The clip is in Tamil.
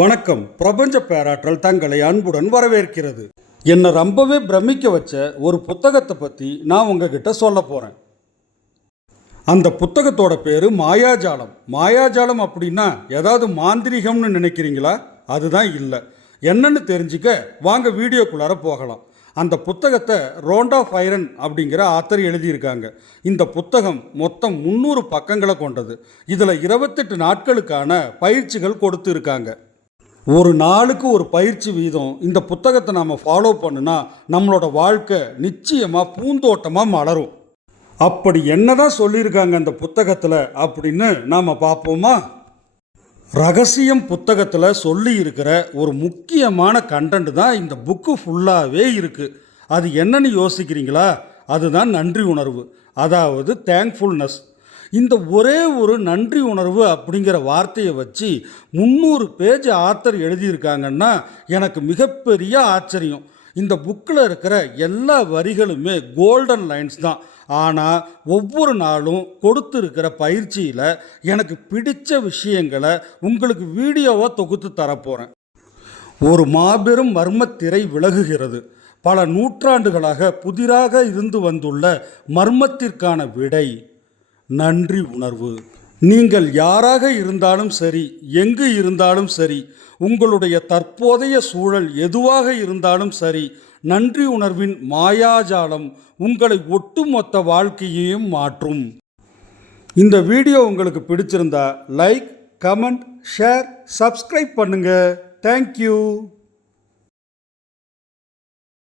வணக்கம். பிரபஞ்ச பேராற்றல் தங்களை அன்புடன் வரவேற்கிறது. என்னை ரொம்பவே பிரமிக்க வச்ச ஒரு புத்தகத்தை பற்றி நான் உங்ககிட்ட சொல்ல போகிறேன். அந்த புத்தகத்தோட பேர் மாயாஜாலம். மாயாஜாலம் அப்படின்னா ஏதாவது மாந்திரிகம்னு நினைக்கிறீங்களா? அதுதான் இல்லை. என்னன்னு தெரிஞ்சுக்க வாங்க வீடியோக்குள்ளார போகலாம். அந்த புத்தகத்தை ரோண்டா ஃபைரன் அப்படிங்கிற ஆத்தர் எழுதியிருக்காங்க. இந்த புத்தகம் மொத்தம் 300 பக்கங்களை கொண்டது. இதில் 28 நாட்களுக்கான பயிற்சிகள் கொடுத்து இருக்காங்க. ஒரு நாளுக்கு ஒரு பயிற்சி வீதம் இந்த புத்தகத்தை நாம் ஃபாலோ பண்ணுனா நம்மளோட வாழ்க்கை நிச்சயமாக பூந்தோட்டமாக மலரும். அப்படி என்னதான் சொல்லியிருக்காங்க அந்த புத்தகத்தில் அப்படின்னு நாம் பார்ப்போமா? ரகசியம் புத்தகத்தில் சொல்லி இருக்கிற ஒரு முக்கியமான கண்டென்ட் தான் இந்த புக்கு ஃபுல்லாகவே இருக்குது. அது என்னன்னு யோசிக்கிறீங்களா? அதுதான் நன்றி உணர்வு, அதாவது தேங்க்ஃபுல்னஸ். இந்த ஒரே ஒரு நன்றி உணர்வு அப்படிங்கிற வார்த்தையை வச்சு 300 பேஜ் ஆத்தர் எழுதியிருக்காங்கன்னா எனக்கு மிகப்பெரிய ஆச்சரியம். இந்த புக்கில் இருக்கிற எல்லா வரிகளுமே கோல்டன் லைன்ஸ் தான். ஆனால் ஒவ்வொரு நாளும் கொடுத்துருக்கிற பயிற்சியில் எனக்கு பிடிச்ச விஷயங்களை உங்களுக்கு வீடியோவாக தொகுத்து தரப்போகிறேன். ஒரு மாபெரும் மர்மத்திரை விலகுகிறது. பல நூற்றாண்டுகளாக புதிராக இருந்து வந்துள்ள மர்மத்திற்கான விடை நன்றி உணர்வு. நீங்கள் யாராக இருந்தாலும் சரி, எங்கு இருந்தாலும் சரி, உங்களுடைய தற்போதைய சூழல் எதுவாக இருந்தாலும் சரி, நன்றி உணர்வின் மாயாஜாலம் உங்களை ஒட்டுமொத்த வாழ்க்கையையும் மாற்றும். இந்த வீடியோ உங்களுக்கு பிடிச்சிருந்தா லைக், கமெண்ட், ஷேர், சப்ஸ்கிரைப் பண்ணுங்க. தேங்க்யூ.